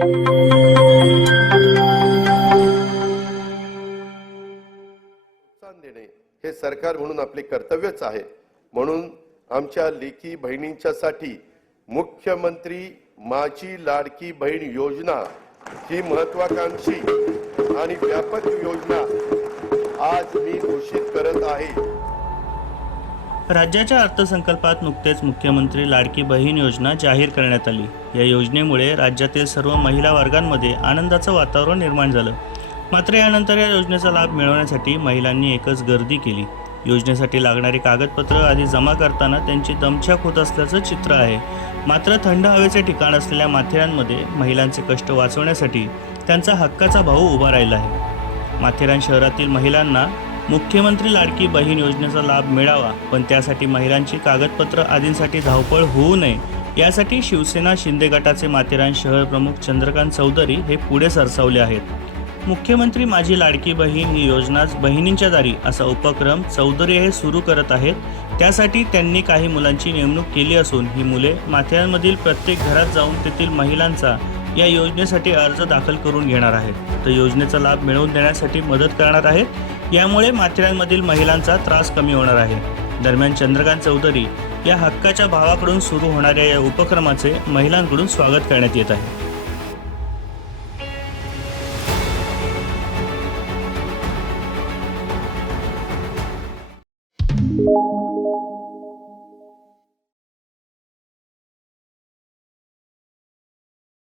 प्रोत्साहन देणे हे सरकार म्हणून आपले कर्तव्यच आहे. म्हणून आमच्या लेखी बहिणींच्यासाठी मुख्यमंत्री माझी लाडकी बहीण योजना ही महत्वाकांक्षी आणि व्यापक योजना आज मी घोषित करत आहे. राज्याच्या अर्थसंकल्पात नुकतेच मुख्यमंत्री लाडकी बहीण योजना जाहीर करण्यात आली. या योजनेमुळे राज्यातील सर्व महिला वर्गांमध्ये आनंदाचं वातावरण निर्माण झालं. मात्र यानंतर या योजनेचा लाभ मिळवण्यासाठी महिलांनी एकच गर्दी केली. योजनेसाठी लागणारी कागदपत्र आधी जमा करताना त्यांची दमछाक होत असल्याचं चित्र आहे. मात्र थंड हवेचे ठिकाण असलेल्या माथेरानमध्ये महिलांचे कष्ट वाचवण्यासाठी त्यांचा हक्काचा भाऊ उभा राहिला आहे. माथेरान शहरातील महिलांना मुख्यमंत्री लाडकी बहीण योजनेचा लाभ मिळावा पण त्यासाठी महिलांची कागदपत्र आदींसाठी धावपळ होऊ नये. यासाठी शिवसेना शिंदे गटाचे माथेरान शहर प्रमुख चंद्रकांत चौधरी हे पुढे सरसावले आहेत. मुख्यमंत्री माझी लाडकी बहीण ही योजनाच बहिणींच्या दारी असा उपक्रम चौधरी हे सुरू करत आहेत. त्यासाठी त्यांनी काही मुलांची नेमणूक केली असून ही मुले माथेरानमधील प्रत्येक घरात जाऊन तेथील महिलांचा या योजनेसाठी अर्ज दाखल करून घेणार आहेत. तर योजनेचा लाभ मिळवून देण्यासाठी मदत करणार आहेत. यामुळे माथेरानमधील महिलांचा त्रास कमी होणार आहे. दरम्यान चंद्रकांत चौधरी या हक्काच्या भावाकडून सुरू होणाऱ्या या उपक्रमाचे महिलांकडून स्वागत करण्यात येत आहे.